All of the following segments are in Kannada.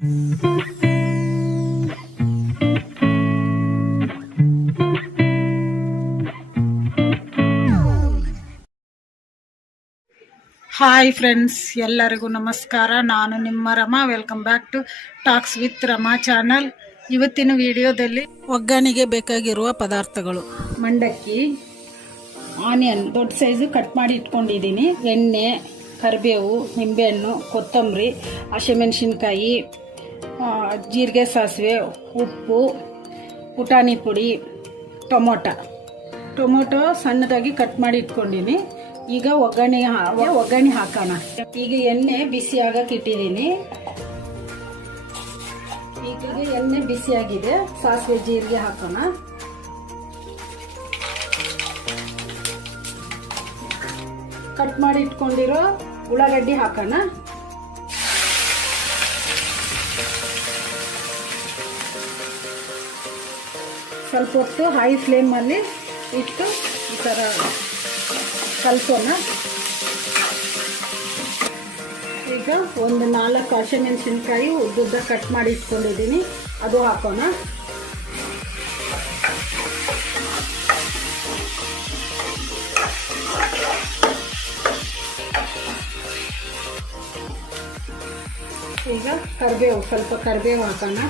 ಹಾಯ್ ಫ್ರೆಂಡ್ಸ್, ಎಲ್ಲರಿಗೂ ನಮಸ್ಕಾರ. ನಾನು ನಿಮ್ಮ Rama. Welcome back to talks with Rama channel. ಇವತ್ತಿನ ವಿಡಿಯೋದಲ್ಲಿ ಒಗ್ಗರಣೆಗೆ ಬೇಕಾಗಿರುವ ಪದಾರ್ಥಗಳು: ಮಂಡಕ್ಕಿ, ಆನಿಯನ್ ದೊಡ್ಡ ಸೈಜು ಕಟ್ ಮಾಡಿ ಇಟ್ಕೊಂಡಿದ್ದೀನಿ, ಎಣ್ಣೆ, ಕರಿಬೇವು, ನಿಂಬೆಹಣ್ಣು, ಕೊತ್ತಂಬರಿ, ಹಸಿಮೆಣಸಿನ್ಕಾಯಿ, ಜೀರಿಗೆ, ಸಾಸಿವೆ, ಉಪ್ಪು, ಪುಟಾಣಿ ಪುಡಿ, ಟೊಮೊಟೊ ಸಣ್ಣದಾಗಿ ಕಟ್ ಮಾಡಿ ಇಟ್ಕೊಂಡಿನಿ. ಈಗ ಒಗ್ಗರಣೆ ಹಾಕೋಣ. ಈಗ ಎಣ್ಣೆ ಬಿಸಿ ಆಗಕ್ಕೆ ಇಟ್ಟಿದ್ದೀನಿ. ಈಗ ಎಣ್ಣೆ ಬಿಸಿ ಆಗಿದೆ. ಸಾಸಿವೆ, ಜೀರಿಗೆ ಹಾಕೋಣ. ಕಟ್ ಮಾಡಿ ಇಟ್ಕೊಂಡಿರೋ ಉಳ್ಳಾಗಡ್ಡಿ ಹಾಕೋಣ. ಸ್ವಲ್ಪ ಹೊತ್ತು ಹೈ ಫ್ಲೇಮಲ್ಲಿ ಇಟ್ಟು ಈ ಥರ ಕಲಸೋಣ. ಈಗ ಒಂದು 4 ಹಸಿಮೆಣಸಿನ್ಕಾಯಿ ಉದ್ದುದ್ದ ಕಟ್ ಮಾಡಿ ಇಟ್ಕೊಂಡಿದ್ದೀನಿ, ಅದು ಹಾಕೋಣ. ಈಗ ಸ್ವಲ್ಪ ಕರಿಬೇವು ಹಾಕೋಣ.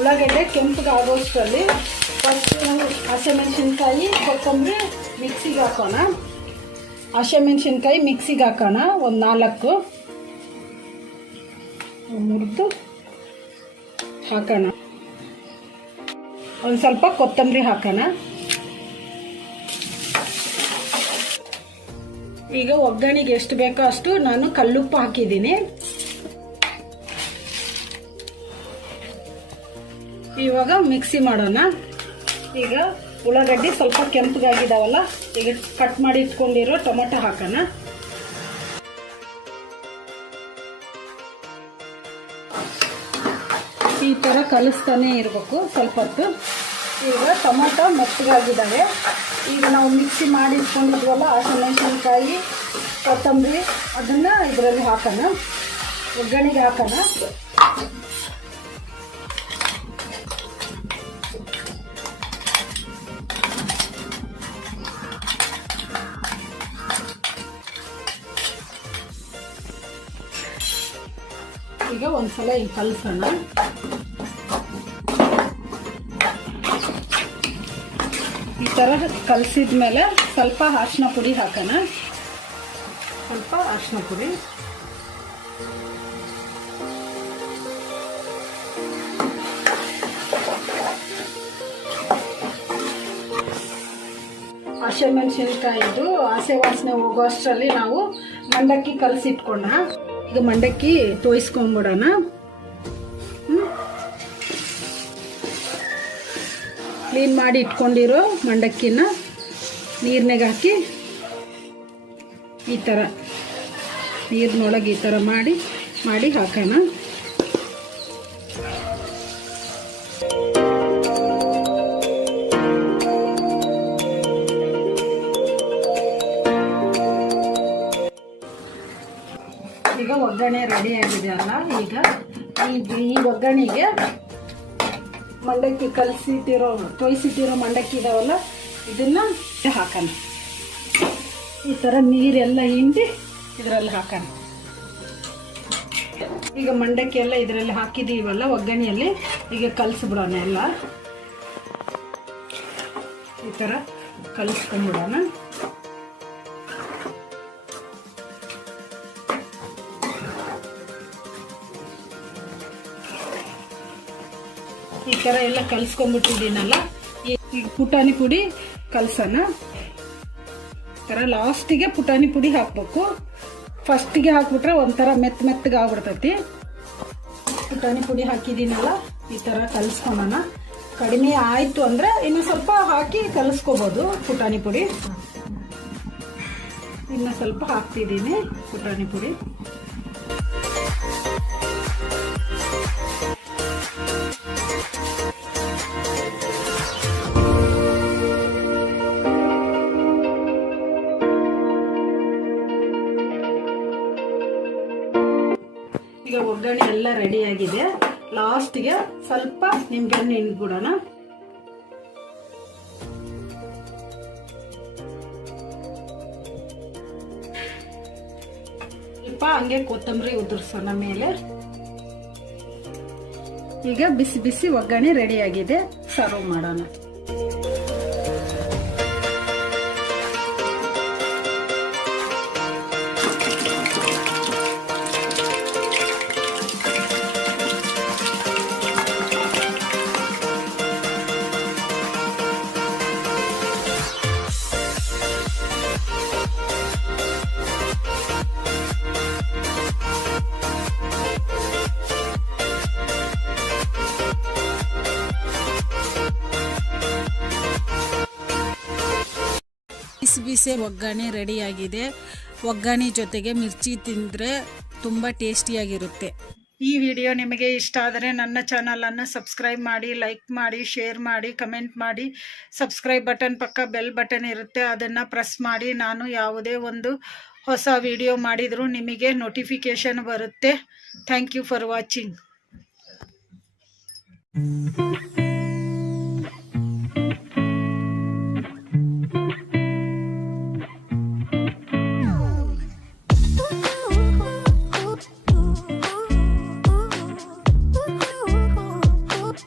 ಉಳ್ಳಾಗಡ್ಡೆ ಕೆಂಪಗೆ ಆಗೋಷ್ಟರಲ್ಲಿ ಫಸ್ಟ್ ನಾವು ಹಸಿಮೆಣಸಿನ್ಕಾಯಿ, ಕೊತ್ತಂಬರಿ ಮಿಕ್ಸಿಗೆ ಹಾಕೋಣ. ಹಸಿಮೆಣಸಿನ್ಕಾಯಿ ಮಿಕ್ಸಿಗೆ ಹಾಕೋಣ. ಒಂದು 4 ಮುರಿದು ಹಾಕೋಣ. ಒಂದು ಸ್ವಲ್ಪ ಕೊತ್ತಂಬರಿ ಹಾಕೋಣ. ಈಗ ಒಗ್ಗರಣೆಗೆ ಎಷ್ಟು ಬೇಕೋ ಅಷ್ಟು ನಾನು ಕಲ್ಲುಪ್ಪು ಹಾಕಿದ್ದೀನಿ. ಇವಾಗ ಮಿಕ್ಸಿ ಮಾಡೋಣ. ಈಗ ಉಳ್ಳಾಗಡ್ಡಿ ಸ್ವಲ್ಪ ಕೆಂಪಗಾಗಿದಾವಲ್ಲ, ಈಗ ಕಟ್ ಮಾಡಿ ಇಟ್ಕೊಂಡಿರೋ ಟೊಮೊಟೊ ಹಾಕೋಣ. ಈ ಥರ ಕಲಿಸ್ತಾನೆ ಇರಬೇಕು ಸ್ವಲ್ಪ ಹೊತ್ತು. ಈಗ ಟೊಮೊಟೊ ಮೆತ್ತಗಾಗಿದ್ದಾವೆ. ಈಗ ನಾವು ಮಿಕ್ಸಿ ಮಾಡಿ ಇಟ್ಕೊಂಡಿದ್ವಲ್ಲ ಹಸಿಮೆಣಸಿನ್ಕಾಯಿ, ಕೊತ್ತಂಬರಿ, ಅದನ್ನು ಇದರಲ್ಲಿ ಹಾಕೋಣ, ಒಗ್ಗರಣೆಗೆ ಹಾಕೋಣ. ಈಗ ಒಂದ್ಸಲ ಹಿಂಗೆ ಕಲಸೋಣ. ಈ ಥರ ಕಲಸಿದ್ಮೇಲೆ ಸ್ವಲ್ಪ ಅರಿಶಿನ ಪುಡಿ ಹಾಕೋಣ. ಸ್ವಲ್ಪ ಅರಿಶಿನ ಪುಡಿ, ಹಸಿಮೆಣಸಿನ್ಕಾಯಿದು ಹಸಿ ವಾಸನೆ ಹೋಗೋ ಅಷ್ಟರಲ್ಲಿ ನಾವು ಮಂಡಕ್ಕಿ ಕಲಸಿಟ್ಕೊಂಡ. ಈಗ ಮಂಡಕ್ಕಿ ತೋಯಿಸ್ಕೊಂಡ್ಬಿಡೋಣ. ಕ್ಲೀನ್ ಮಾಡಿ ಇಟ್ಕೊಂಡಿರೋ ಮಂಡಕ್ಕಿನ ನೀರಿನಾಗ ಹಾಕಿ ಈ ಥರ ನೀರಿನೊಳಗೆ ಈ ಥರ ಮಾಡಿ ಹಾಕೋಣ. ಈಗ ಒಗ್ಗರಣೆ ರೆಡಿ ಆಗಿದೆ ಅಲ್ಲ. ಈಗ ಈ ಒಗ್ಗರಣೆಗೆ ಮಂಡಕ್ಕಿ ತೋಯಿಸಿಟ್ಟಿರೋ ಮಂಡಕ್ಕಿ ಇದಾವಲ್ಲ, ಇದನ್ನ ಹಾಕೋಣ. ಈ ಥರ ನೀರೆಲ್ಲ ಹಿಂಡಿ ಇದರಲ್ಲಿ ಹಾಕೋಣ. ಈಗ ಮಂಡಕ್ಕಿ ಎಲ್ಲ ಇದರಲ್ಲಿ ಹಾಕಿದ್ದೀವಲ್ಲ ಒಗ್ಗರಣೆಯಲ್ಲಿ, ಈಗ ಕಲಸಿಬಿಡೋಣ. ಎಲ್ಲ ಈ ಥರ ಕಲಿಸ್ಕೊಂಡ್ಬಿಡೋಣ. ಈ ಥರ ಎಲ್ಲ ಕಲಿಸ್ಕೊಂಡ್ಬಿಟ್ಟಿದ್ದೀನಲ್ಲ, ಈಗ ಪುಟಾಣಿ ಪುಡಿ ಕಲಸೋಣ. ಥರ ಲಾಸ್ಟಿಗೆ ಪುಟಾಣಿ ಪುಡಿ ಹಾಕಬೇಕು. ಫಸ್ಟಿಗೆ ಹಾಕ್ಬಿಟ್ರೆ ಒಂಥರ ಮೆತ್ತಗೆ ಆಗ್ಬಿಡ್ತೈತಿ. ಪುಟಾಣಿ ಪುಡಿ ಹಾಕಿದ್ದೀನಲ್ಲ, ಈ ಥರ ಕಲಿಸ್ಕೊಳ್ಳೋಣ. ಕಡಿಮೆ ಆಯಿತು ಅಂದರೆ ಇನ್ನು ಸ್ವಲ್ಪ ಹಾಕಿ ಕಲಿಸ್ಕೋಬೋದು. ಪುಟಾಣಿ ಪುಡಿ ಇನ್ನು ಸ್ವಲ್ಪ ಹಾಕ್ತಿದ್ದೀನಿ. ಪುಟಾಣಿ ಪುಡಿ ಈಗ ಒಗ್ಗರಣೆ ಎಲ್ಲ ರೆಡಿ ಆಗಿದೆ. ಲಾಸ್ಟ್ಗೆ ಸ್ವಲ್ಪ ನಿಂಬೆಹಣ್ಣು ಹಿಂಡ್ಬಿಡೋಣ. ಸ್ವಲ್ಪ ಹಂಗೆ ಕೊತ್ತಂಬರಿ ಉದುರ್ಸೋಣ ಮೇಲೆ. ಈಗ ಬಿಸಿ ಬಿಸಿ ಒಗ್ಗರಣೆ ರೆಡಿ ಆಗಿದೆ, ಸರ್ವ್ ಮಾಡೋಣ. ಬಿಸಿ ಬಿಸಿ ಒಗ್ಗರಣೆ ರೆಡಿಯಾಗಿದೆ. ಒಗ್ಗರಣೆ ಜೊತೆಗೆ ಮಿರ್ಚಿ ತಿಂದರೆ ತುಂಬ ಟೇಸ್ಟಿಯಾಗಿರುತ್ತೆ. ಈ ವಿಡಿಯೋ ನಿಮಗೆ ಇಷ್ಟ ಆದರೆ ನನ್ನ ಚಾನಲನ್ನು ಸಬ್ಸ್ಕ್ರೈಬ್ ಮಾಡಿ, ಲೈಕ್ ಮಾಡಿ, ಶೇರ್ ಮಾಡಿ, ಕಮೆಂಟ್ ಮಾಡಿ. ಸಬ್ಸ್ಕ್ರೈಬ್ ಬಟನ್ ಪಕ್ಕ ಬೆಲ್ ಬಟನ್ ಇರುತ್ತೆ, ಅದನ್ನು ಪ್ರೆಸ್ ಮಾಡಿ. ನಾನು ಯಾವುದೇ ಒಂದು ಹೊಸ ವಿಡಿಯೋ ಮಾಡಿದರೂ ನಿಮಗೆ ನೋಟಿಫಿಕೇಷನ್ ಬರುತ್ತೆ. Thank you for watching.